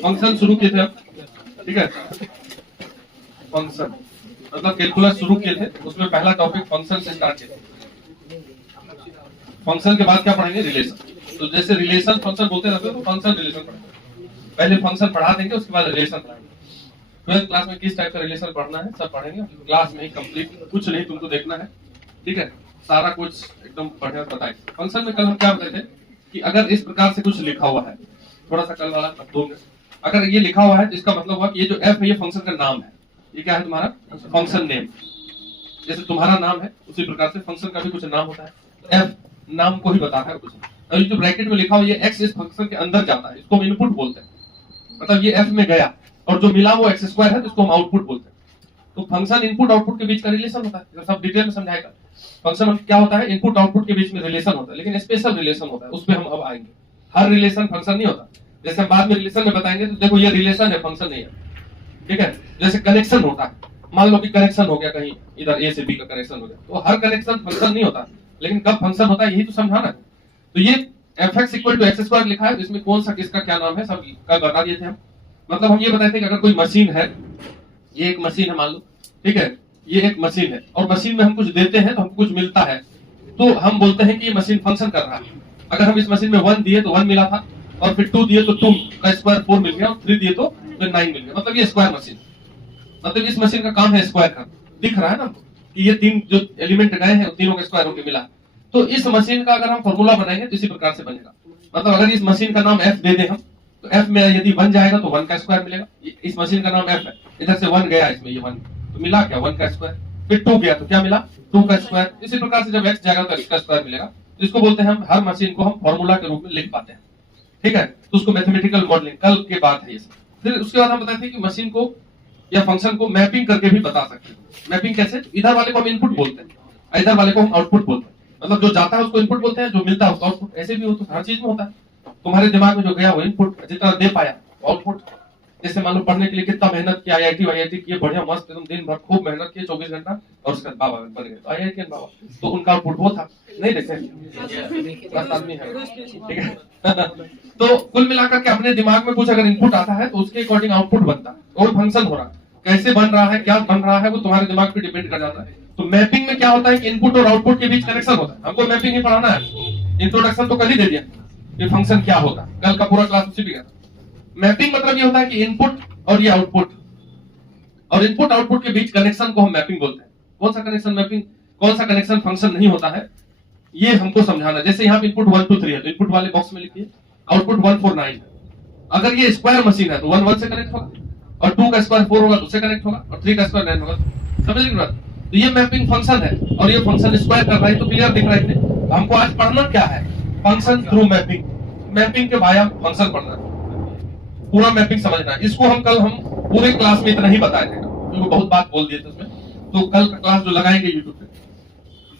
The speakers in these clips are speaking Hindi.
फंक्शन शुरू किए थे हम, ठीक है। फंक्शन मतलब कैलकुलस शुरू किए थे, उसमें पहला टॉपिक फंक्शन से स्टार्ट किया था। फंक्शन के बाद क्या पढ़ेंगे? रिलेशन। तो जैसे रिलेशन फंक्शन बोलते रहते हो तो फंक्शन रिलेशन पढ़ेंगे। पहले फंक्शन पढ़ा देंगे, उसके बाद रिलेशन पढ़ाएंगे। 12th क्लास में किस टाइप का रिलेशन पढ़ना है सब पढ़ेंगे क्लास में ही, कंप्लीट कुछ नहीं तुमको देखना है, ठीक है। सारा कुछ एकदम बढ़िया बताएंगे। फंक्शन में कल हम क्या बताए थे कि अगर इस प्रकार से कुछ लिखा हुआ है, थोड़ा सा कल वाला 2 मिनट, अगर ये लिखा हुआ है तो इसका मतलब हुआ कि ये जो एफ है ये फंक्शन का नाम है। ये क्या है? तुम्हारा फंक्शन नेम। जैसे तुम्हारा नाम है उसी प्रकार से फंक्शन का भी कुछ नाम होता है। एफ नाम को ही बताता है कुछ। और ये जो ब्रैकेट में लिखा हुआ ये एक्स इस फंक्शन के अंदर जाता है, इसको हम इनपुट बोलते हैं। मतलब ये एफ में गया और जो मिला वो एक्स स्क्वायर है, तो इसको हम आउटपुट बोलते हैं। तो फंक्शन इनपुट आउटपुट के बीच का रिलेशन होता है, सब डिटेल में समझाएगा। फंक्शन में क्या होता है? इनपुट आउटपुट के बीच में रिलेशन होता है, लेकिन स्पेशल रिलेशन होता है, उस पर हम अब आएंगे। हर रिलेशन फंक्शन नहीं होता। जैसे हम बाद में रिलेशन में बताएंगे, तो देखो ये रिलेशन है, फंक्शन नहीं है, ठीक है। जैसे कनेक्शन होता है, मान लो कि कनेक्शन हो गया, कहीं इधर ए से बी का कनेक्शन हो गया, तो हर कनेक्शन फंक्शन नहीं होता, लेकिन कब फंक्शन होता है यही तो समझाना है। तो ये f x equal to x square लिखा है, इसमें कौन सा किसका क्या नाम है सब कल बता दिए थे हम। मतलब हम ये बताए थे कि अगर कोई मशीन है, ये एक मशीन है मान लो, ठीक है, ये एक मशीन है और मशीन में हम कुछ देते हैं तो हमको कुछ मिलता है, तो हम बोलते हैं कि ये मशीन फंक्शन कर रहा है। अगर हम इस मशीन में 1 दिए तो 1 मिला था, और फिर 2 दिए तो 2 का स्क्वायर 4 मिल गया, और 3 दिए तो फिर 9 मिल गया। मतलब ये स्क्वायर मशीन, मतलब इस मशीन का काम है स्क्वायर का। दिख रहा है ना कि ये 3 जो एलिमेंट गए हैं तीनों का स्क्वायर होकर मिला। तो इस मशीन का अगर हम फॉर्मूला बनाएंगे तो इसी प्रकार से बनेगा। मतलब अगर इस मशीन का नाम एफ दे दें हम, तो एफ में यदि 1 जाएगा तो 1 का स्क्वायर मिलेगा। इस मशीन का नाम एफ है, इधर से 1 गया इसमें, ये 1 तो मिला क्या? 1 का स्क्वायर। फिर 2 गया तो क्या मिला? 2 का स्क्वायर। इसी प्रकार से जब एक्स जाएगा तो एक्स का स्क्वायर मिलेगा। तो इसको बोलते हैं हम, हर मशीन को हम फॉर्मूला के रूप में लिख पाते हैं, ठीक है। तो उसको मैथमेटिकल मॉडलिंग कल के बाद है ये सब। फिर उसके बाद हम बताते हैं कि मशीन को या फंक्शन को मैपिंग करके भी बता सकते हैं। मैपिंग कैसे? इधर वाले को हम इनपुट बोलते हैं, इधर वाले को हम आउटपुट बोलते हैं। मतलब जो जाता है उसको इनपुट बोलते हैं, जो मिलता है उसको आउटपुट। ऐसे भी हो तो हर चीज में होता है। तुम्हारे दिमाग में जो गया वो इनपुट, जितना दे पाया आउटपुट। जैसे मान लो पढ़ने के लिए कितना मेहनत किया, आईआईटी वाईआईटी किए, बढ़िया मस्त एकदम दिन भर खूब मेहनत किए 24 घंटा, और उसके बाद बाबा बन गए तो आईआईटी बाबा। तो उनका आउटपुट वो था, नहीं देखे? 10 आदमी है, ठीक है। तो कुल मिलाकर के अपने दिमाग में कुछ अगर इनपुट आता है तो उसके अकॉर्डिंग आउटपुट बनता है। और फंक्शन हो रहा है, कैसे बन रहा है, क्या बन रहा है, वो तुम्हारे दिमाग पे डिपेंड कर जाता है। तो मैपिंग में क्या होता है कि इनपुट और आउटपुट के बीच कनेक्शन होता है। हमको मैपिंग ही पढ़ाना है, इंट्रोडक्शन तो कल ही दे दिया ये फंक्शन क्या होता है, कल का पूरा क्लास उसी पे गया। मैपिंग मतलब ये होता है कि इनपुट और ये आउटपुट, और इनपुट आउटपुट के बीच कनेक्शन को हम मैपिंग बोलते हैं। कौन सा कनेक्शन मैपिंग, कौन सा कनेक्शन फंक्शन नहीं होता है, ये हमको समझाना। जैसे यहाँ पे इनपुट 1 2 3 है, तो इनपुट वाले बॉक्स में लिखिए आउटपुट 1 4 9 है। अगर ये स्क्वायर मशीन है तो 1 1 से कनेक्ट होगा, और 2 का स्क्वायर 4 होगा तो उससे कनेक्ट होगा, और 3 का स्क्वायर 9 होगा। समझ ली बात? तो ये मैपिंग फंक्शन है, और ये फंक्शन स्क्वायर कर रहा है, तो क्लियर दिख रहा है। हमको आज पढ़ना क्या है? Function through mapping. मैपिंग के वाया फंक्शन पढ़ना है, पूरा मैपिंग समझना है। इसको हम कल पूरे क्लास में इतना ही बताए थे, क्योंकि बहुत बात बोल दिए थे उसमें। तो कल का क्लास जो लगाएंगे यूट्यूब पे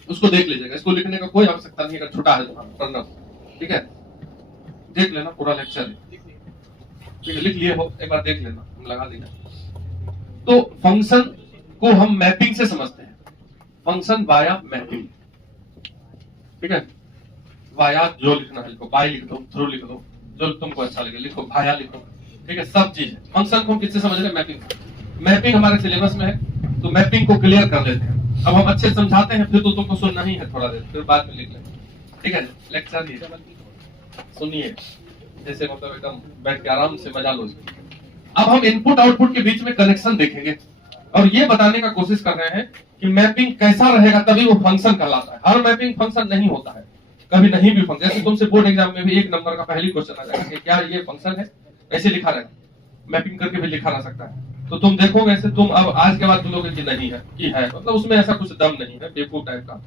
उसको देख लीजिएगा। इसको लिखने का कोई आवश्यकता नहीं, अगर छुटा है तो पढ़ना, ठीक है। देख लेना पूरा लेक्चर, ठीक है, लिख लिए हो एक बार देख लेना, हम लगा देंगे। तो फंक्शन को हम मैपिंग से समझते हैं, फंक्शन वाया मैपिंग, ठीक है। वाया जो लिखना है लिखो, बाय लिख दो, थ्रू लिख दो, जो तुमको अच्छा लगे लिखो, भाया लिखो, ठीक है। सब चीज है। फंक्शन को हम किससे समझ रहे हैं? मैपिंग। मैपिंग हमारे सिलेबस में है, तो मैपिंग को क्लियर कर लेते हैं। अब हम अच्छे समझाते हैं, फिर तो तुमको सुनना ही है थोड़ा देर, फिर बाद में लिख लेंगे, ठीक है। लेक्चर ही सुनिए, जैसे मतलब एकदम बैठ के आराम से मजा लो। अब हम इनपुट आउटपुट के बीच में कनेक्शन देखेंगे, और ये बताने का कोशिश कर रहे हैं कि मैपिंग कैसा रहेगा, तभी वो फंक्शन कहलाता है। हर मैपिंग फंक्शन नहीं होता है, कभी नहीं भी फंक्शन। जैसे तुमसे बोर्ड एग्जाम में भी 1 नंबर का पहली क्वेश्चन आ जाएगा कि क्या ये फंक्शन है, ऐसे लिखा रहेगा, मैपिंग करके भी लिखा रह सकता है। तो तुम देखोगे ऐसे, तुम अब आज के बाद बोलोगे कि नहीं है, कि है, मतलब उसमें ऐसा कुछ दम नहीं है, बेवकूफ टाइप का।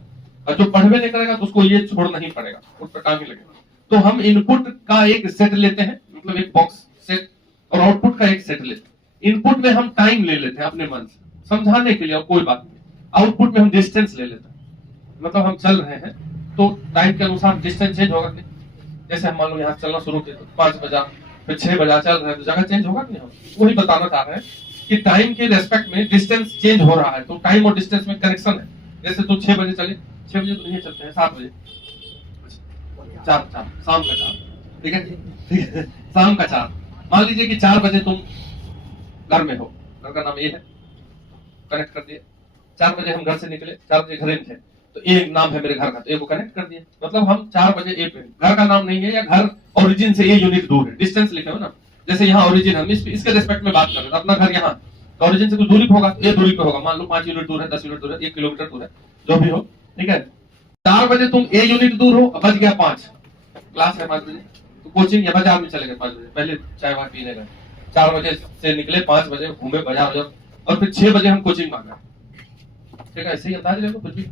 और जो पढ़वे नहीं करेगा तो उसको ये छोड़ना ही पड़ेगा, उस पर काम ही लगेगा। तो हम इनपुट का एक सेट लेते हैं, मतलब एक बॉक्स सेट, और आउटपुट का एक सेट लेते हैं। इनपुट में हम टाइम ले लेते हैं अपने मन से समझाने के लिए, और कोई बात नहीं। आउटपुट में हम डिस्टेंस ले लेते हैं, मतलब हम चल रहे हैं तो टाइम के अनुसार डिस्टेंस चेंज होगा कि? जैसे हम मान लो यहाँ चलना शुरू किया तो 5 बजा, फिर 6 बजा चल रहे हैं, तो जगह चेंज होगा कि नहीं? वही बताना चाह रहे हैं कि टाइम के रेस्पेक्ट में डिस्टेंस चेंज हो रहा है, तो टाइम और डिस्टेंस में कनेक्शन है। जैसे तो 6 बजे चले, 6 बजे तो नहीं चलते हैं, 7 बजे, 4 शाम का 4, ठीक है, शाम का 4, मान लीजिए कि 4 बजे तुम घर में हो, घर का नाम ए है, कनेक्ट कर दिए। 4 बजे हम घर से निकले, 4 बजे घर में थे, तो ए नाम है मेरे घर का, तो ए को कनेक्ट कर दिया। मतलब हम 4 बजे ए पे, घर का नाम नहीं है या घर ओरिजिन से ए यूनिट दूर है, डिस्टेंस लिखे हो ना, जैसे यहाँ ओरिजिन हम इसके रिस्पेक्ट में बात कर रहे हैं, अपना घर यहाँ तो ओरिजिन से कुछ दूरी पे होगा, ए दूरी पे होगा, मान लो 5 यूनिट दूर है, 10 यूनिट दूर है, 1 किलोमीटर दूर है, जो भी हो, ठीक है। 4 बजे तुम ए यूनिट दूर हो, बज गया 5, क्लास है 5 बजे, तो कोचिंग या बाजार में चले गए 5 बजे, पहले चाय वहां पीने गए, 4 बजे से निकले, 5 बजे घूमे बाजार और फिर 6 बजे हम कोचिंग मांगा, ठीक है। ऐसे ही अंदाज ले लो कुछ भी।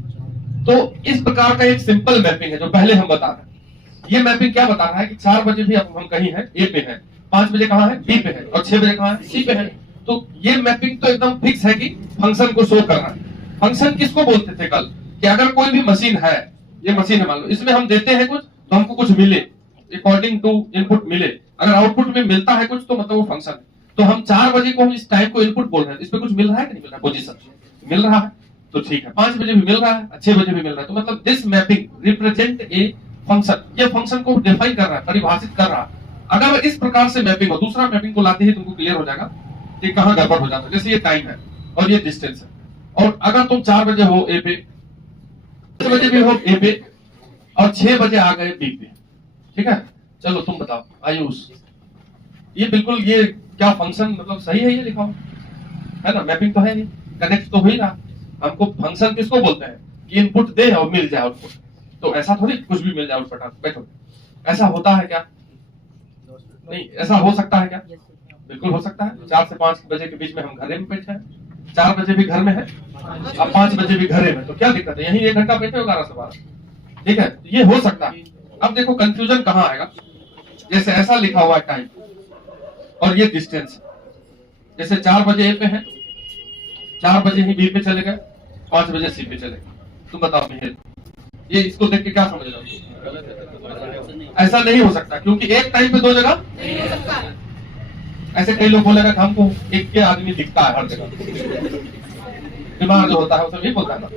तो इस प्रकार का एक सिंपल मैपिंग है जो पहले हम बता रहे हैं। ये मैपिंग क्या बता रहा है कि 4 बजे भी अब हम कहीं हैं, ए पे है, 5 बजे कहाँ है, बी पे है, और 6 बजे कहाँ है, सी पे है। तो ये मैपिंग तो एकदम फिक्स है कि फंक्शन को शो कर रहा है। फंक्शन किसको बोलते थे कल, कि अगर कोई भी मशीन है, ये मशीन है मान लो, इसमें हम देते हैं कुछ तो हमको कुछ मिले, अकॉर्डिंग टू इनपुट मिले, अगर आउटपुट में मिलता है कुछ तो मतलब वो फंक्शन है। तो हम 4 बजे को हम इस टाइम को इनपुट बोल रहे हैं, इस पे कुछ मिल रहा है कि नहीं मिल रहा, पोजीशन मिल रहा है तो ठीक है, 5 बजे भी मिल रहा है, 6 बजे भी मिल रहा है, तो मतलब this mapping represent a function, ये फंक्शन को डिफाइन कर रहा है, परिभाषित कर रहा है। अगर इस प्रकार से मैपिंग हो, दूसरा मैपिंग को लाते ही तुमको क्लियर हो जाएगा कि कहां गड़बड़ हो जाता है। जैसे ये टाइम है और ये डिस्टेंस है, और अगर तुम 4 बजे हो ए पे, 10 बजे भी हो ए पे, और 6 बजे आ गए बी पे, ठीक है। चलो तुम बताओ आयुष, ये बिल्कुल ये क्या फंक्शन मतलब सही है, ये लिखा हो है ना, मैपिंग तो है नहीं, कनेक्ट तो हो ही रहा। हमको फंक्शन किसको बोलते हैं कि इनपुट दे और मिल जाए आउटपुट, तो ऐसा थोड़ी कुछ भी मिल जाए आउटपुट। बैठो, ऐसा होता है क्या, नहीं ऐसा हो सकता है क्या, बिल्कुल हो सकता है। 4 से 5 बजे के बीच में हम घरे में बैठे हैं, 4 बजे भी घर में है, अब 5 बजे भी घरे में, तो क्या दिक्कत है, यही 1 घंटा बैठे हो 11 से 12, ठीक है, ये हो सकता है। अब देखो कंफ्यूजन कहाँ आएगा, जैसे ऐसा लिखा हुआ है टाइम और ये डिस्टेंस, जैसे 4 बजे ए पे है, 4 बजे ही बी पे चले गए, 5 बजे सी पे चले गए, तुम बताओ मिहिर, ये इसको देख के क्या समझ रहे हो, ऐसा नहीं हो सकता, क्योंकि एक टाइम पे 2 जगह नहीं हो सकता। ऐसे कई लोग बोलेगा कि हमको एक के आदमी दिखता है हर जगह, बीमार जो होता है वो सब यही बोलता है ना,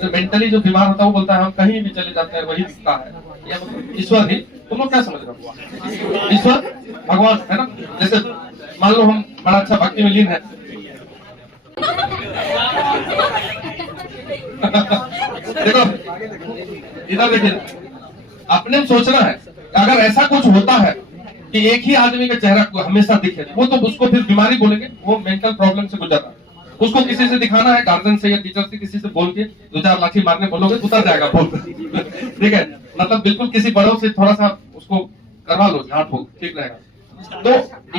तो मेंटली जो बीमार होता है वो बोलता है हम कहीं भी चले जाते हैं वही दिखता है, या मतलब ईश्वर ही, तुम लोग क्या समझ रहे हो, ईश्वर भगवान है ना। जैसे मान लो हम बड़ा अच्छा भक्ति में लीन है, देखो इधर देखिए, अपने सोचना है अगर ऐसा कुछ होता है कि एक ही आदमी का चेहरा को हमेशा दिखे, वो तो उसको फिर बीमारी बोलेंगे, वो मेंटल प्रॉब्लम से गुजरता है, उसको किसी से दिखाना है, गार्जियन से या टीचर से किसी से बोल के 2-4 लाठी मारने बोलोगे उतर जाएगा बोल, ठीक है, मतलब बिल्कुल किसी बड़ों से थोड़ा सा उसको करवा लो झाड़ फूक, ठीक रहेगा। तो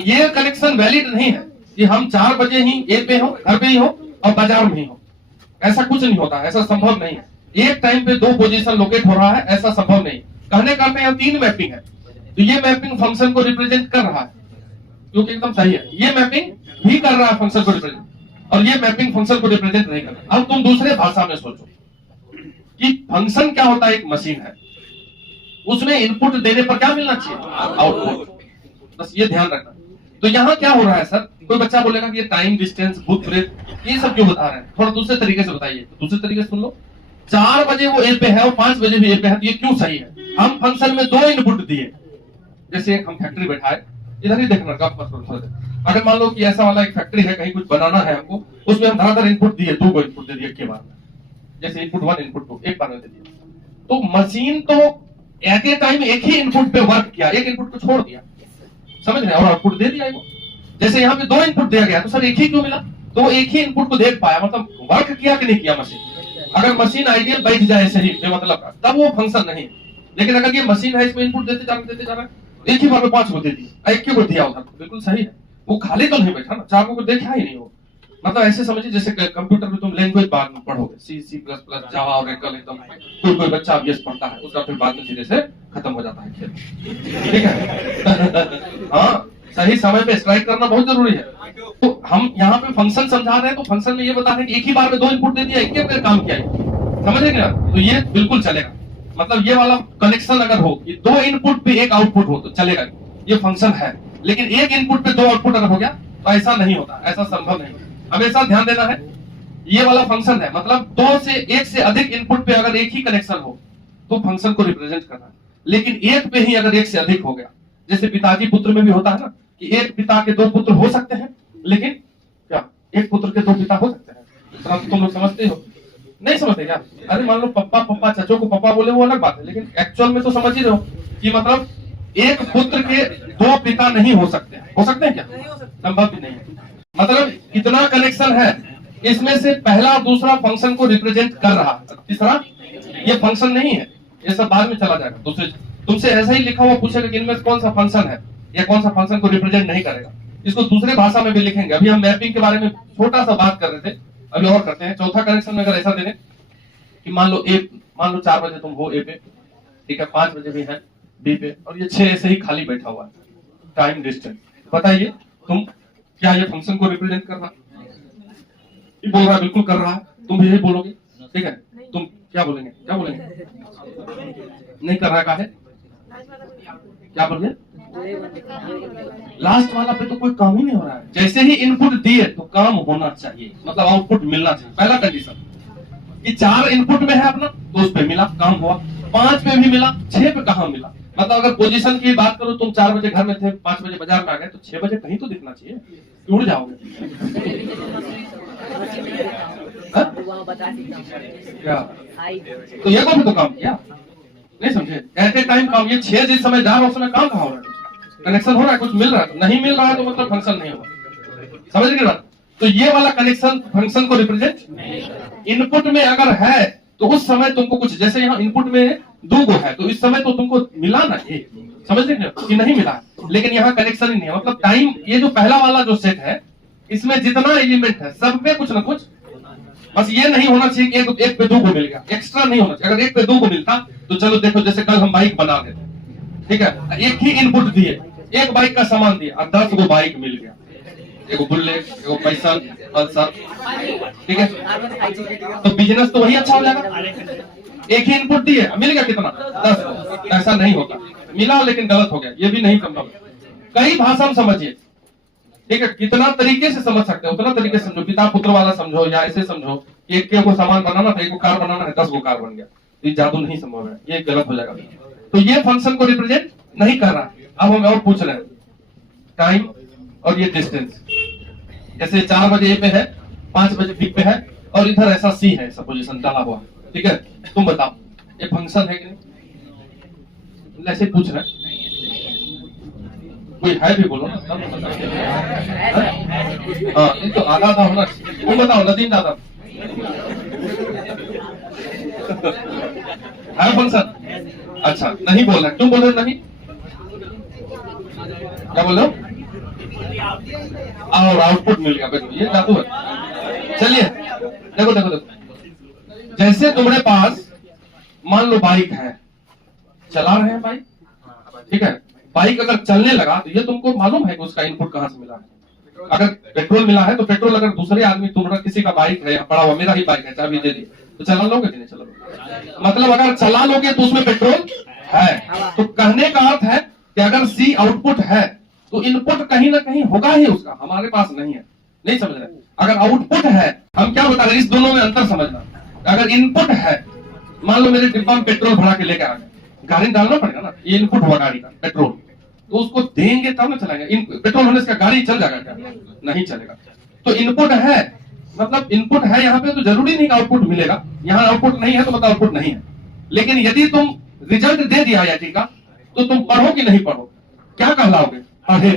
ये कनेक्शन वैलिड नहीं है कि हम 4 बजे ही ए पे हो, घर पे ही हो और बाजार में ही हो, ऐसा कुछ नहीं होता, ऐसा संभव नहीं है। एक टाइम पे 2 पोजीशन लोकेट हो रहा है, ऐसा संभव नहीं। कहने का यहाँ 3 मैपिंग है, तो ये मैपिंग फंक्शन को रिप्रेजेंट कर रहा है, जो कि एकदम सही है। ये मैपिंग भी कर रहा है फंक्शन को रिप्रेजेंट, और ये मैपिंग फंक्शन को रिप्रेजेंट नहीं कर रहा। अब तुम दूसरे भाषा में सोचो कि फंक्शन क्या होता है, एक मशीन है, उसमें इनपुट देने पर क्या मिलना चाहिए, आउटपुट, बस ये ध्यान रखना। तो यहाँ क्या हो रहा है सर, कोई बच्चा बोलेगा कि ये टाइम, डिस्टेंस, भूत प्रेत ये सब क्यों बता रहे हैं, थोड़ा दूसरे तरीके से बताइए। तो दूसरे तरीके से सुन लो, 4 बजे वो ए पे है और 5 बजे भी ए पे है, तो ये क्यों सही है। हम फंक्शन में 2 इनपुट दिए, जैसे एक हम फैक्ट्री बैठाए, इधर ही देखना अगर मान लो कि ऐसा वाला एक फैक्ट्री है, कहीं कुछ बनाना है हमको, उसमें हम धड़ाधड़ इनपुट दिए, 2 इनपुट दे दिए एक के बाद, जैसे इनपुट 1 इनपुट 2 एक बार में दे दिया, तो मशीन तो एट ए टाइम एक ही इनपुट पे वर्क किया, एक इनपुट को छोड़ दिया, समझ रहे, और आउटपुट दे दिया वो। जैसे यहाँ पे 2 इनपुट दिया गया, तो सर एक ही क्यों मिला, तो वो एक ही इनपुट को देख पाया, मतलब वर्क किया कि नहीं किया मशीन। अगर मशीन आइडियल बैठ जाए सही बेमतलब का, तब वो फंक्शन नहीं है। लेकिन अगर ये मशीन है, इसमें इनपुट देते जा रहे हैं, एक ही बार में 5 को दे दिया, एक को दिया उधर, बिल्कुल सही है, वो खाली तो नहीं बैठा ना, 4 को देखा ही नहीं हो। मतलब ऐसे समझिए जैसे कंप्यूटर में तुम लैंग्वेज बाद में पढ़ोगे, सी, C++, जावा और एकल, एकदम कोई बच्चा ऑब्वियस पढ़ता है, उसका फिर बाद में धीरे से खत्म हो जाता है खेल, ठीक है। हाँ, सही समय पे स्ट्राइक करना बहुत जरूरी है। तो हम यहाँ पे फंक्शन समझा रहे हैं, तो फंक्शन में ये बता रहे हैं कि एक ही बार में 2 इनपुट दे दिया, एक के काम किया, समझे क्या, तो ये बिल्कुल चलेगा। मतलब ये वाला कनेक्शन अगर हो कि 2 इनपुट पे 1 आउटपुट हो तो चलेगा, ये फंक्शन है। लेकिन 1 इनपुट पे 2 आउटपुट अगर हो गया तो ऐसा नहीं होता, ऐसा संभव नहीं। हमेशा ध्यान देना है, ये वाला फंक्शन है, मतलब 2 से 1 से अधिक इनपुट पे अगर एक ही कनेक्शन हो तो फंक्शन को रिप्रेजेंट करना है। लेकिन एक पे ही अगर 1 से अधिक हो गया, जैसे पिताजी पुत्र में भी होता है ना, कि एक पिता के दो पुत्र हो सकते हैं, लेकिन क्या एक पुत्र के दो पिता हो सकते हैं? तुम लोग समझते हो? नहीं समझते क्या? अरे मान लो पप्पा पप्पा चाचो को पप्पा बोले वो अलग बात है, लेकिन एक्चुअल में तो समझ ही रहो कि मतलब एक पुत्र के दो पिता नहीं हो सकते हैं। हो सकते हैं क्या? संभव भी नहीं है। मतलब कितना कनेक्शन है इसमें से पहला और दूसरा फंक्शन को रिप्रेजेंट कर रहा, तीसरा ये फंक्शन नहीं है, ये सब बाद में चला जाएगा। दूसरे तुमसे ऐसा ही लिखा हुआ पूछेगा कि इनमें कौन सा फंक्शन है या कौन सा फंक्शन को रिप्रेजेंट नहीं करेगा, इसको दूसरे भाषा में भी लिखेंगे। अभी हम मैपिंग के बारे में छोटा सा बात कर रहे थे, अभी और करते हैं। चौथा कनेक्शन में अगर ऐसा दे दें कि मान लो 4 बजे तुम हो ए पे, ठीक है, 5 बजे भी है बी पे, और ये 6 ऐसे ही खाली बैठा हुआ है, टाइम डिस्टेंस। बताइए तुम क्या ये फंक्शन को रिप्रेजेंट कर रहा? ये बोल रहा है बिल्कुल कर रहा है, तुम भी यही बोलोगे, ठीक है? तुम क्या बोलेंगे? क्या बोलेंगे? नहीं कर रहा है? क्या बोलेंगे? लास्ट वाला पे तो कोई काम ही नहीं हो रहा है। जैसे ही इनपुट दिए तो काम होना चाहिए, मतलब आउटपुट मिलना चाहिए। पहला कंडीशन कि 4 इनपुट में है अपना तो उस पे मिला, काम हुआ। 5 पे भी मिला, 6 पे कहाँ मिला? मतलब अगर पोजीशन की बात करो, तुम 4 बजे घर में थे, 5 बजे बाजार में आ गए, तो 6 बजे कहीं तो दिखना चाहिए, उड़ जाओगे क्या? तो ये भी तो काम किया, नहीं समझे? एट ए टाइम काम। ये 6 जिस समय जा रहा है उस समय काम कहाँ हो रहा है? कनेक्शन हो रहा है, कुछ मिल रहा है। नहीं मिल रहा है तो मतलब फंक्शन नहीं होगा। समझ रहे बात? तो ये वाला कनेक्शन फंक्शन को रिप्रेजेंट। इनपुट में अगर है तो उस समय तुमको कुछ, जैसे यहाँ इनपुट में 2 गो है तो इस समय तो तुमको मिला ना ये, समझ रहे कि नहीं मिला है, लेकिन यहाँ कनेक्शन ही नहीं है। मतलब टाइम, ये जो पहला वाला जो सेट है इसमें जितना एलिमेंट है सब में कुछ ना कुछ, बस ये नहीं होना चाहिए कि एक पे 2 को मिल गया, एक्स्ट्रा नहीं होना चाहिए। अगर एक पे 2 को मिलता तो चलो देखो, जैसे कल हम बाइक बना देते, ठीक है, एक ही इनपुट दिए, एक बाइक का सामान दिया और 10 गो बाइक मिल गया, एगो बुलेट, एगो पैसन, पल्सर, ठीक है, तो बिजनेस तो वही अच्छा हो जाएगा। एक ही इनपुट दिए, मिल गया कितना? 10। ऐसा नहीं होगा, मिला लेकिन गलत हो गया, ये भी नहीं संभव। कई भाषा में समझिए, ठीक है, कितना तरीके से समझ सकते हो उतना तरीके से समझो। पिता पुत्र वाला समझो या ऐसे समझो, एक को सामान बनाना था, एक को कार बनाना है, 10 गो कार बन गया, ये जादू नहीं संभव है, ये गलत हो जाएगा। तो ये फंक्शन को रिप्रेजेंट नहीं कर रहा। अब हम और पूछ रहे हैं टाइम और ये डिस्टेंस। जैसे 4 बजे ए पे है, 5 बजे बी पे है, और इधर ऐसा सी है, ऐसा पोजीशन डाला हुआ, ठीक है, तुम बताओ ये फंक्शन है कि नहीं? ऐसे पूछ रहे हैं, कोई है भी बोलो ना, तब हाँ, ये तो आधा था होना। तुम बताओ नदीम दादा है फंक्शन? अच्छा नहीं बोल रहे, तुम बोल रहे नहीं, क्या बोल रहे हो? और आउटपुट मिल गया, ये जादू है। चलिए देखो देखो देखो, जैसे तुम्हारे पास मान लो बाइक है, चला रहे हैं बाइक, ठीक है, बाइक अगर चलने लगा तो ये तुमको मालूम है कि उसका इनपुट कहां से मिला है। अगर पेट्रोल मिला है तो पेट्रोल, अगर दूसरे आदमी, तुम्हारा किसी का बाइक है, पड़ा हुआ मेरा ही बाइक है, चाबी दे दी तो चला लोगे कि नहीं चलोगे? मतलब अगर चला लोगे तो उसमें पेट्रोल है। तो कहने का अर्थ है कि अगर सी आउटपुट है तो इनपुट कहीं ना कहीं होगा ही उसका, हमारे पास नहीं है। नहीं समझ रहे? अगर आउटपुट है, हम क्या बता रहे हैं, इस दोनों में अंतर समझना। अगर इनपुट है, मान लो मेरे डिब्बा में पेट्रोल भरा के लेकर आ गए, गाड़ी डालना पड़ेगा ना, ये इनपुट हुआ गाड़ी का पेट्रोल, तो उसको देंगे तब ना चलाएंगे। पेट्रोल होने से गाड़ी चल जाएगा क्या? नहीं चलेगा। तो इनपुट है, मतलब इनपुट है यहाँ पे, तो जरूरी नहीं कि आउटपुट मिलेगा। यहाँ आउटपुट नहीं है तो मतलब आउटपुट नहीं है। लेकिन यदि तुम रिजल्ट दे दिया IIT का तो तुम पढ़ो कि नहीं पढ़ो, क्या कहलाओगे? पढ़े।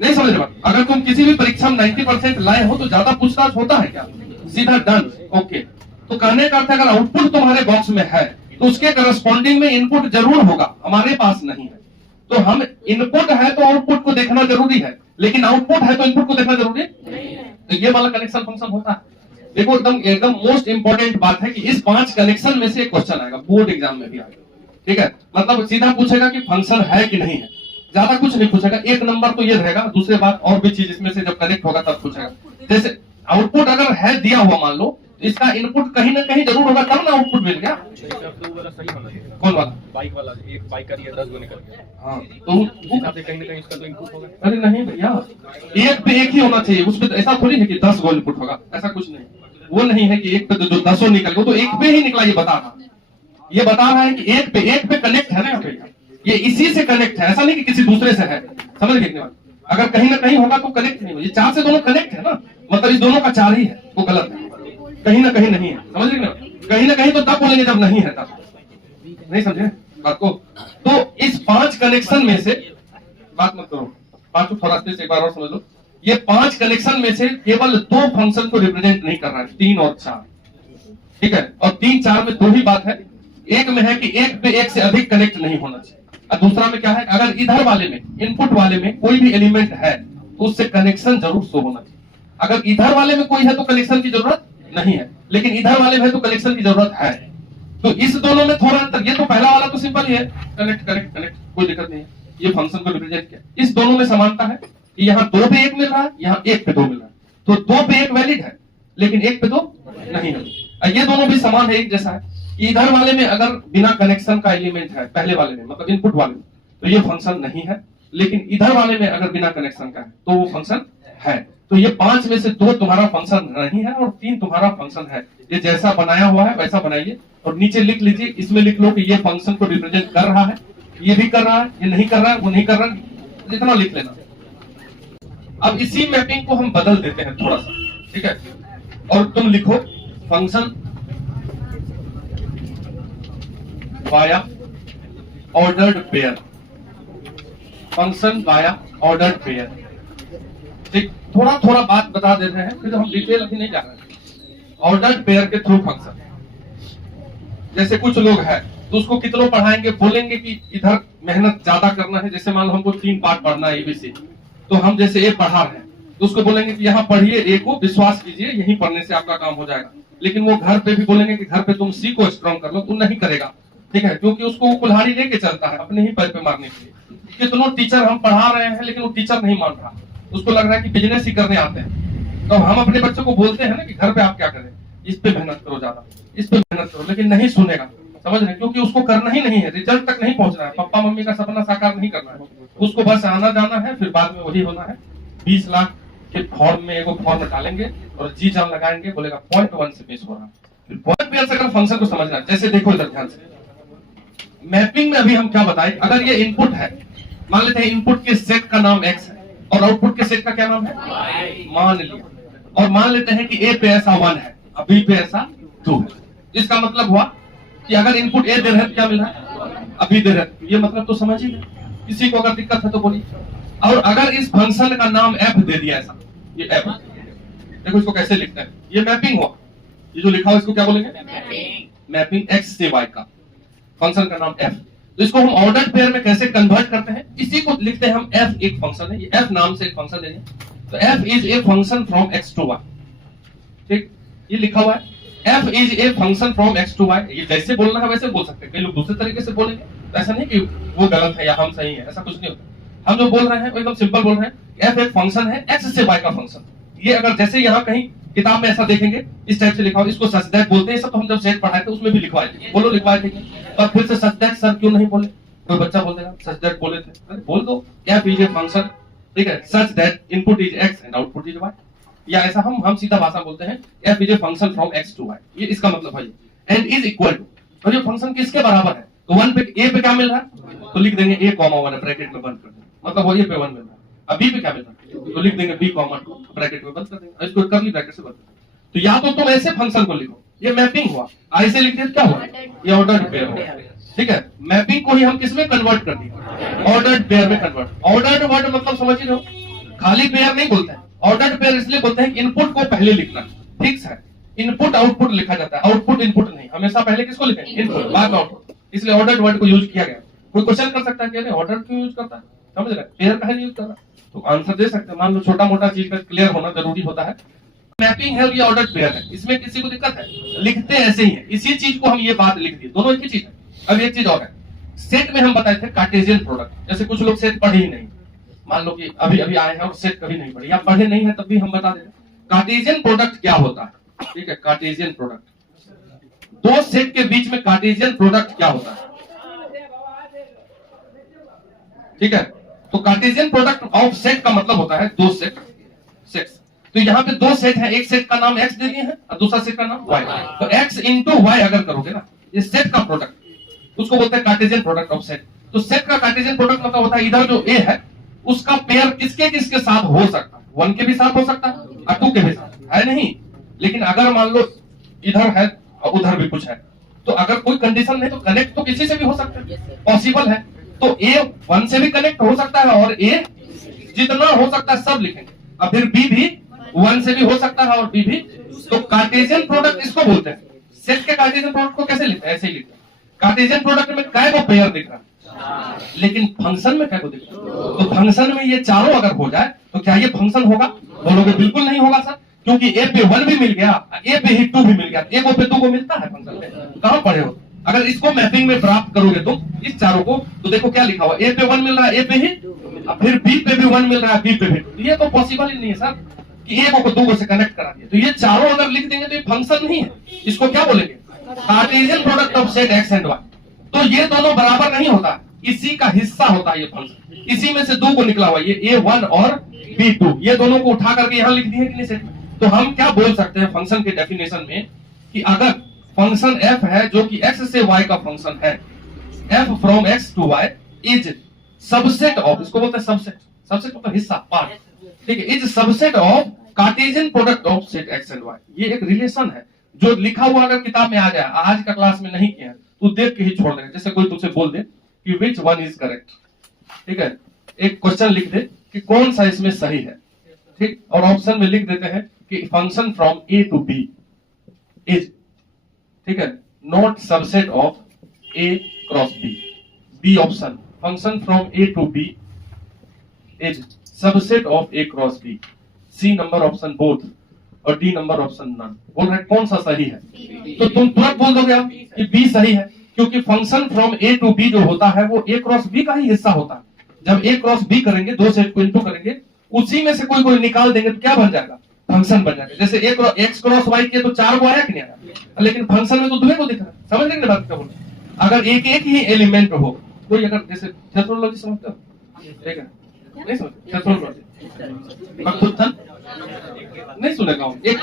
नहीं समझ रहे? अगर तुम किसी भी परीक्षा में 90% लाए हो तो ज्यादा पूछताछ होता है क्या? सीधा डन, ओके। तो कहने का अर्थ है, अगर आउटपुट तुम्हारे बॉक्स में है तो उसके करस्पॉन्डिंग में इनपुट जरूर होगा, हमारे पास नहीं है। तो हम इनपुट है तो आउटपुट को देखना जरूरी है, लेकिन आउटपुट है तो इनपुट को देखना जरूरी है। तो ये वाला कनेक्शन फंक्शन होता है। देखो एकदम मोस्ट इंपॉर्टेंट बात है कि इस 5 कनेक्शन में से एक क्वेश्चन आएगा, बोर्ड एग्जाम में भी आएगा, ठीक है। मतलब सीधा पूछेगा कि फंक्शन है कि नहीं है, ज्यादा कुछ नहीं पूछेगा। 1 नंबर तो ये रहेगा, दूसरे बात और भी चीज इसमें से जब कनेक्ट होगा तब पूछेगा। जैसे आउटपुट अगर है दिया हुआ, मान लो इसका इनपुट कहीं ना कहीं जरूर होगा, तब ना आउटपुट मिल गया। कौन वाला? बाइक वाला, एक बाइक का दिया 10 गो निकल गया, हाँ, तो कहीं ना कहीं इसका तो इनपुट होगा। अरे नहीं भैया, एक पे एक ही होना चाहिए, उस पे ऐसा थोड़ी है कि 10 गो इनपुट होगा, ऐसा कुछ नहीं। वो नहीं है कि एक पे जो 10 निकल गया, तो एक पे ही निकला, ये बता रहा है कि एक पे कनेक्ट है ना, ये इसी से कनेक्ट है, ऐसा नहीं कि किसी दूसरे से है। समझ गए? अगर कहीं ना कहीं होगा तो कनेक्ट नहीं होगा। ये 4 से दोनों कनेक्ट है ना, मतलब इस दोनों का 4 ही है, वो गलत है, कहीं ना कहीं नहीं है। समझ रहे ना, कहीं ना कहीं तो तब बोलेंगे जब नहीं है तब। नहीं समझे बात को? तो इस 5 कनेक्शन में से, बात मत करो, बात को थोड़ा से एक बार और समझ लो, ये 5 कनेक्शन में से केवल 2 फंक्शन को रिप्रेजेंट नहीं कर रहा है, 3 और 4, ठीक है। और 3 4 में 2 ही बात है। एक में है कि एक पे एक से अधिक कनेक्ट नहीं होना चाहिए, और दूसरा में क्या है, अगर इधर वाले में, इनपुट वाले में कोई भी एलिमेंट है तो उससे कनेक्शन जरूर शो होना चाहिए। अगर इधर वाले में कोई है तो कनेक्शन की जरूरत नहीं है, लेकिन इधर वाले में है तो कनेक्शन की जरूरत है। तो इस दोनों में थोड़ा अंतर, ये तो पहला वाला तो सिंपल ही है, कनेक्ट कनेक्ट कनेक्ट, कोई दिक्कत नहीं है, ये फंक्शन को रिप्रेजेंट किया। इस दोनों में समानता है कि यहाँ 2 पे 1 मिल रहा है, यहाँ 1 पे 2 मिल रहा है, तो 2 पे 1 वैलिड है लेकिन 1 पे 2 नहीं है। ये दोनों भी समान है, एक जैसा है कि इधर वाले में अगर बिना कनेक्शन का एलिमेंट है, पहले वाले में मतलब इनपुट वाले में, तो ये फंक्शन नहीं है, लेकिन इधर वाले में अगर बिना कनेक्शन का है तो वो फंक्शन है। तो ये 5 में से 2 तुम्हारा फंक्शन नहीं है और 3 तुम्हारा फंक्शन है। ये जैसा बनाया हुआ है वैसा बनाइए और नीचे लिख लीजिए, इसमें लिख लो कि ये फंक्शन को रिप्रेजेंट कर रहा है, ये भी कर रहा है, ये नहीं कर रहा है, वो नहीं कर रहा है, इतना लिख लेना। अब इसी मैपिंग को हम बदल देते हैं थोड़ा सा, ठीक है। और तुम लिखो function via ordered pair, function via ordered pair, ठीक। थोड़ा थोड़ा बात बता दे रहे हैं, फिर हम डिटेल अभी नहीं जा रहे हैं। ऑर्डर्ड पेयर के थ्रू फंक्शन, जैसे कुछ लोग हैं तो उसको कितनों पढ़ाएंगे, बोलेंगे कि इधर मेहनत ज्यादा करना है। जैसे मान लो हमको 3 पार्ट पढ़ना है एबीसी, तो हम जैसे ए पढ़ा रहे हैं तो उसको बोलेंगे कि यहाँ पढ़िए ए को, विश्वास कीजिए यहीं पढ़ने से आपका काम हो जाएगा। लेकिन वो घर पे भी बोलेंगे कि घर पे तुम सी को स्ट्रॉन्ग कर लो, तो नहीं करेगा, ठीक है, क्योंकि उसको वो कुल्हाड़ी लेके चलता है अपने ही पैर पे मारने के लिए। कितनों टीचर हम पढ़ा रहे हैं लेकिन वो टीचर नहीं मान रहा, उसको लग रहा है कि बिजनेस ही करने आते हैं। तो हम अपने बच्चों को बोलते हैं ना कि घर पे आप क्या करें, इस पे मेहनत करो ज्यादा, इस पे मेहनत करो, लेकिन नहीं सुनेगा, समझ रहे, क्योंकि उसको करना ही नहीं है, रिजल्ट तक नहीं पहुंचना है, पापा मम्मी का सपना साकार नहीं करना है, उसको बस आना जाना है, फिर बाद में वही होना है। 20 लाख के फॉर्म में एगो फॉर्म डालेंगे और जी जान लगाएंगे, बोलेगा 0.1 से मिस हो रहा है। फिर पॉइंट पे का फंक्शन को समझना है। जैसे देखो इधर ध्यान से, मैपिंग में अभी हम क्या बताए, अगर ये इनपुट है, मान लेते हैं इनपुट के सेट का नाम x है और आउटपुट के सेट का क्या नाम है, मान लिया, और मान लेते हैं कि a पे ऐसा 1 है और b पे ऐसा 2 है। इसका मतलब हुआ कि अगर इनपुट a दे रहे हैं क्या मिल रहा है, अभी दे रहे हैं, ये मतलब तो समझ ही गए। किसी को अगर दिक्कत है तो बोलिए। और अगर इस फंक्शन का नाम f दे दिया ऐसा, ये f, देखो इसको कैसे लिखते हैं, ये मैपिंग हुआ, ये जो लिखा हुआ इसको क्या बोलेंगे, मैपिंग x से y का, फंक्शन का नाम f। तो इसको हम ऑर्डर्ड पेयर में कैसे कन्वर्ट करते हैं, इसी को लिखते हैं हम f एक फंक्शन है, ये f नाम से एक फंक्शन है। तो f is a function from x to y, ठीक, ये लिखा हुआ है, f is a function from x to y। ये जैसे बोलना है वैसे बोल सकते हैं, कई लोग दूसरे तरीके से बोलेंगे, तो ऐसा नहीं कि वो गलत है या हम सही है, ऐसा कुछ नहीं होता। हम जो बोल रहे हैं वो एकदम सिंपल बोल रहे हैं, f एक फंक्शन है x से y का फंक्शन। ये अगर जैसे यहाँ कहीं किताब में ऐसा देखेंगे इस टाइप से लिखा हो, इसको सच दैट बोलते हैं, सब तो हम जब सेट पढ़ाए थे उसमें भी लिखवाए थे, बोलो लिखवाए थे। और फिर से सच दैट सर क्यों नहीं बोले, कोई बच्चा बोल देगा सच दैट बोले थे, अरे बोल दो, f इज ए फंक्शन, ठीक है, such that input is x and output is y। या ऐसा हम सीधा भाषा बोलते हैं, f is a function from x to y, ये इसका मतलब है। एंड इज इक्वल टू, और ये फंक्शन किसके बराबर है, तो 1 पे a पे क्या मिल रहा है, तो लिख देंगे a कॉमा 1 ब्रैकेट में बंद कर देंगे, मतलब वो a पे 1 मिल रहा है। अब b पे क्या मिल रहा है, तो लिख देंगे b कॉमा 2 ब्रैकेट में बंद कर देंगे, इसको कर्ली ब्रैकेट से बंद कर देंगे। तो या तो तुम ऐसे फंक्शन को लिखो, ये मैपिंग हुआ, ऐसे लिख दिया क्या हुआ, ये ऑर्डर्ड पेयर हुआ, ठीक है। मैपिंग को ही हम किसमें कन्वर्ट कर दिए, ऑर्डर्ड पेयर में कन्वर्ट। ऑर्डर्ड वर्ड मतलब समझ ही रहे हो, खाली पेयर नहीं बोलते हैं, ऑर्डर्ड पेयर इसलिए बोलते हैं कि इनपुट को पहले लिखना, फिक्स है, इनपुट आउटपुट लिखा जाता है, आउटपुट इनपुट नहीं, हमेशा पहले किसको लिखें, इनपुट, बाद में आउटपुट, इसलिए ऑर्डर्ड वर्ड को यूज किया गया। कोई क्वेश्चन कर सकता है कि ऑर्डर क्यों यूज करता है, समझ रहे, पेयर का यूज कर रहा है, तो आंसर दे सकते हैं। मान लो छोटा मोटा चीज का क्लियर होना जरूरी होता है। मैपिंग है और ये ऑर्डर्ड पेयर है, इसमें किसी को दिक्कत है, लिखते ऐसे ही है, इसी चीज को हम ये बात लिख दिए, दोनों एक ही चीज है। अब एक चीज और है, सेट में हम बताए थे कार्टेशियन प्रोडक्ट, जैसे कुछ लोग सेट पढ़े ही नहीं, मान लो कि अभी अभी आए हैं और सेट कभी नहीं पढ़े या पढ़े नहीं है, तब भी हम बता देते हैं कार्टेशियन प्रोडक्ट क्या होता है, ठीक है। कार्टेशियन प्रोडक्ट, दो सेट के बीच में कार्टेशियन प्रोडक्ट क्या होता है, ठीक है। तो कार्टेशियन प्रोडक्ट ऑफ सेट का मतलब होता है दो सेट्स। तो यहाँ पे 2 सेट है, एक सेट का नाम x दे दिए हैं और दूसरा सेट का नाम y। तो x इंटू y अगर करोगे ना, ये सेट का प्रोडक्ट, उसको बोलते हैं कार्टेशियन प्रोडक्ट ऑफ सेट। तो सेट का कार्टेशियन प्रोडक्ट मतलब होता है इधर जो a है उसका पेयर किसके किसके साथ हो सकता है? 1 के भी साथ हो सकता है और 2 के भी साथ, है नहीं? लेकिन अगर मान लो इधर है और उधर भी कुछ है, तो अगर कोई कंडीशन नहीं तो कनेक्ट तो किसी से भी हो सकता है, पॉसिबल है। तो ए 1 से भी कनेक्ट हो सकता है और ए जितना हो सकता है सब लिखेंगे। और फिर बी भी 1 से भी हो सकता है और बी भी। तो कार्टेशियन प्रोडक्ट इसको बोलते हैं। सेट के कार्टेशियन प्रोडक्ट को कैसे लिखते हैं? ऐसे ही लिखते हैं। कार्टेशियन प्रोडक्ट में काय को पेयर दिख रहा है, लेकिन फंक्शन में काय को दिख रहा है? तो फंक्शन में ये चारों अगर हो जाए तो क्या ये फंक्शन होगा? बोलोगे बिल्कुल नहीं होगा सर, क्योंकि ए पे 1 भी मिल गया, ए पे ही 2 भी मिल गया, ए को पे 2 को मिलता है फंक्शन में? कहां पढ़े हो? अगर इसको मैपिंग में प्राप्त करोगे तुम इस चारों को, तो देखो क्या लिखा हुआ, ए पे 1 मिल रहा है, ए पे ही, फिर बी पे भी 1 मिल रहा है, बी पे भी। ये तो पॉसिबल ही नहीं है सर कि ए को 2 से कनेक्ट करा दिया। तो ये चारों अगर लिख देंगे तो ये फंक्शन नहीं है। इसको क्या बोलेंगे? Cartesian product of set x and y. तो ये दोनों बराबर नहीं होता, इसी का हिस्सा होता है ये फंक्शन। इसी में से 2 को निकला हुआ, ये A1 और B2, ये दोनों को उठा करके यहां लिख दिए कि नहीं सेट में? तो हम क्या बोल सकते हैं फंक्शन के डेफिनेशन में कि अगर फंक्शन f है जो कि x से y का फंक्शन है, f from x to y is subset of, इसको बोलते हैं सबसेट, सबसेट मतलब हिस्सा, पार्ट, ठीक है, is subset of Cartesian product of set x and y। ये एक रिलेशन है जो लिखा हुआ अगर किताब में आ जाए, आज का क्लास में नहीं किया तो देख के ही छोड़ देगा। जैसे कोई तुझसे बोल दे कि विच वन इज करेक्ट, ठीक है, एक क्वेश्चन लिख दे कि कौन सा इसमें सही है, ठीक, और ऑप्शन में लिख देते हैं कि function from A to B is, ठीक है, not subset of A cross B. B option, function from A to B is subset of A cross B. C number option both और डी नंबर ऑप्शन नन। बोल रहे कौन सा सही है? तो तुम तुरंत बोल दोगे आप कि बी सही है, क्योंकि function from A to B जो होता है वो ए क्रॉस बी का ही हिस्सा होता है। जब ए क्रॉस बी करेंगे, 2 सेट को इनटू करेंगे, उसी में से कोई कोई निकाल देंगे तो क्या बन जाएगा? फंक्शन बन जाएगा। जैसे एक्स क्रॉस वाई किया तो 4 को आया कि नहीं आया, लेकिन फंक्शन में तो 2 को दिख रहा है। समझ लेंगे बात क्या बोल? अगर एक एक ही एलिमेंट हो, कोई अगर जैसे थ्योरोलॉजी समझते हो, ठीक है, नहीं समझते थ्योरोलॉजी, नहीं सुनेगा हूँ, एक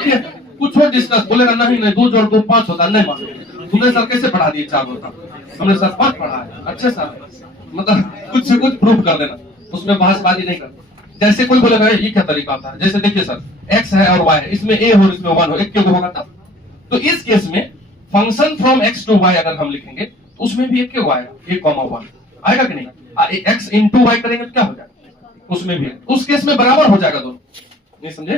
कुछ और डिस्कस बोलेगा नहीं नहीं 2 जोड़ 2 5 होता नहीं मानो। तुमने सर कैसे पढ़ा दिए 4 होता? हमने सर 5 पढ़ा है। अच्छे सर, मतलब कुछ से कुछ प्रूफ कर देना, उसमें बहसबाजी नहीं करना। जैसे कोई बोलेगा ये क्या तरीका होता है, जैसे देखिए सर x है और y है, इसमें a हो इसमें 1 हो, एक क्यों होगा तब? तो इस केस में function from x to y अगर हम लिखेंगे तो उसमें भी एक क्यों आएगा, a, 1 आएगा कि नहीं? x इंटू y करेंगे तो क्या हो जाएगा? उसमें भी, उस केस में बराबर हो जाएगा दोनों। नहीं समझे?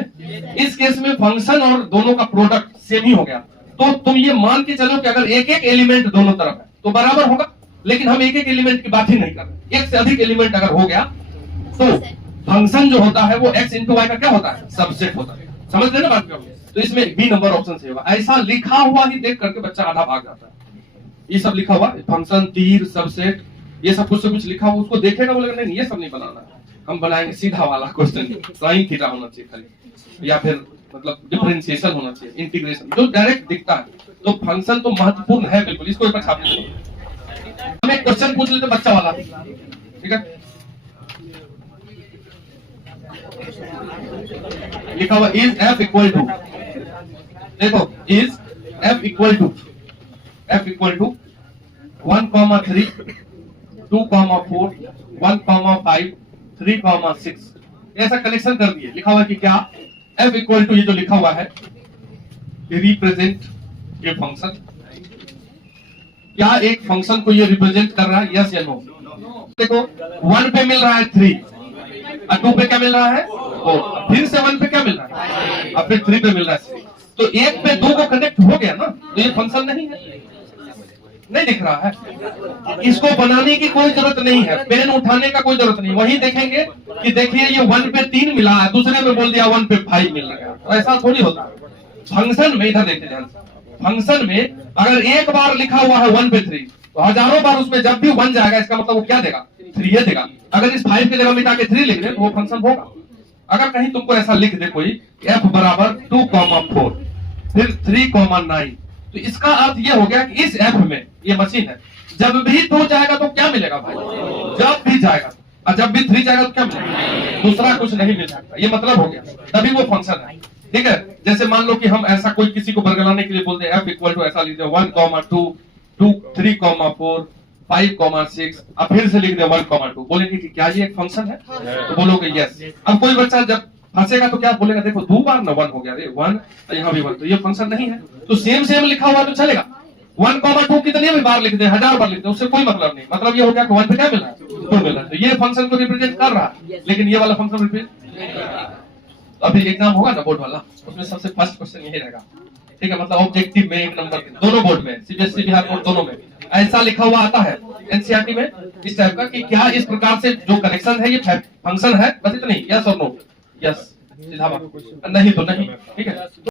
इस केस में फंक्शन और दोनों का प्रोडक्ट सेम ही हो गया। तो तुम ये मान के चलो कि अगर एक एक एलिमेंट दोनों तरफ है तो बराबर होगा, लेकिन हम एक एक एलिमेंट की बात ही नहीं कर रहे। एक से अधिक एलिमेंट अगर हो गया तो फंक्शन जो होता है वो x इंटू वाई का क्या होता है? सबसेट होता है। समझ रहे ना बात क्या? तो इसमें बी नंबर ऑप्शन से होगा। ऐसा लिखा हुआ ही देख करके बच्चा आधा भाग जाता है। ये सब लिखा हुआ फंक्शन, तीर, सबसेट, ये सब कुछ से कुछ लिखा हुआ, उसको देखेगा बोलेगा नहीं ये सब नहीं बनाना, हम बनाएंगे सीधा वाला क्वेश्चन, साइन थीटा होना चाहिए खाली, या फिर मतलब डिफरेंशिएशन होना चाहिए, इंटीग्रेशन, जो डायरेक्ट दिखता है। तो फंक्शन तो महत्वपूर्ण है बिल्कुल, इसको एक बार छाप लीजिए। हम एक क्वेश्चन पूछ लेते बच्चा वाला, ठीक है, लिखा हुआ इज f इक्वल टू, देखो इज f इक्वल टू 1,3 2,4 1,5 3,6, ऐसा कनेक्शन कर दिए। लिखा हुआ कि क्या f इक्वल टू, ये जो लिखा हुआ है रिप्रेजेंट ये फंक्शन, क्या एक फंक्शन को ये रिप्रेजेंट कर रहा है, यस या नो? देखो 1 पे मिल रहा है 3 और 2 पे क्या मिल रहा है 4, फिर से 1 पे क्या मिल रहा है और फिर 3 पे मिल रहा है 6। तो 1 पे 2 को कनेक्ट हो गया ना, तो ये फंक्शन नहीं है, नहीं दिख रहा है। इसको बनाने की कोई जरूरत नहीं है, पेन उठाने का कोई जरूरत नहीं। वही देखेंगे कि देखिए ये 1 पे 3 मिला है, दूसरे में बोल दिया 1 पे 5 मिल रहा है, तो ऐसा थोड़ी होता है। फंक्शन में इधर देखते ध्यान से, फंक्शन में अगर एक बार लिखा हुआ है 1 पे 3, तो हजारों बार उसमें जब भी 1 जाएगा इसका मतलब वो क्या देगा, 3 ये देगा। अगर इस 5 की जगह मिटा के 3 लिख दे तो वो फंक्शन होगा। अगर कहीं तुमको ऐसा लिख दे कोई f बराबर 2,4 फिर 3,9, तो इसका अर्थ ये हो गया कि इस f में, ये मशीन है, जब भी 2 जाएगा तो क्या मिलेगा भाई, जब भी जाएगा, और जब भी 3 जाएगा तो क्या मिलेगा, दूसरा कुछ नहीं मिल सकता। ये मतलब हो गया, तभी वो फंक्शन है, ठीक है। जैसे मान लो कि हम ऐसा कोई किसी को बरगलाने के लिए बोलते हैं f इक्वल टू, ऐसा लिखते हैं 1,2 3,4 5,6 अब फिर से लिख दे 1,2 बोलेंगे कि क्या ये एक फंक्शन है? तो बोलोगे यस। अब कोई बच्चा जब फंसेगा तो क्या बोलेगा, देखो 2 बार ना 1 हो गया रे 1, यहाँ भी 1, तो ये फंक्शन नहीं है। तो सेम लिखा हुआ तो चलेगा। 1,2 कितने भी बार लिख दे, 1000 बार लिख दे, उससे कोई मतलब नहीं। मतलब ये हो गया कि 1 पे क्या मिला, 2 मिला। तो ये फंक्शन को रिप्रेजेंट कर रहा है, लेकिन ये वाला फंक्शन रिप्रेजेंट नहीं कर रहा। अभी एग्जाम होगा ना बोर्ड वाला, उसमें सबसे फर्स्ट क्वेश्चन यही रहेगा, ठीक है। मतलब ऑब्जेक्टिव में 1 नंबर दोनों बोर्ड में, सीबीएसई बिहार बोर्ड दोनों में ऐसा लिखा हुआ आता है एनसीईआरटी में इस टाइप का कि क्या इस प्रकार से जो करेक्शन है ये फंक्शन है, बस इतना ही, यस और नो, यस सीधा बात, नहीं तो नहीं, ठीक है।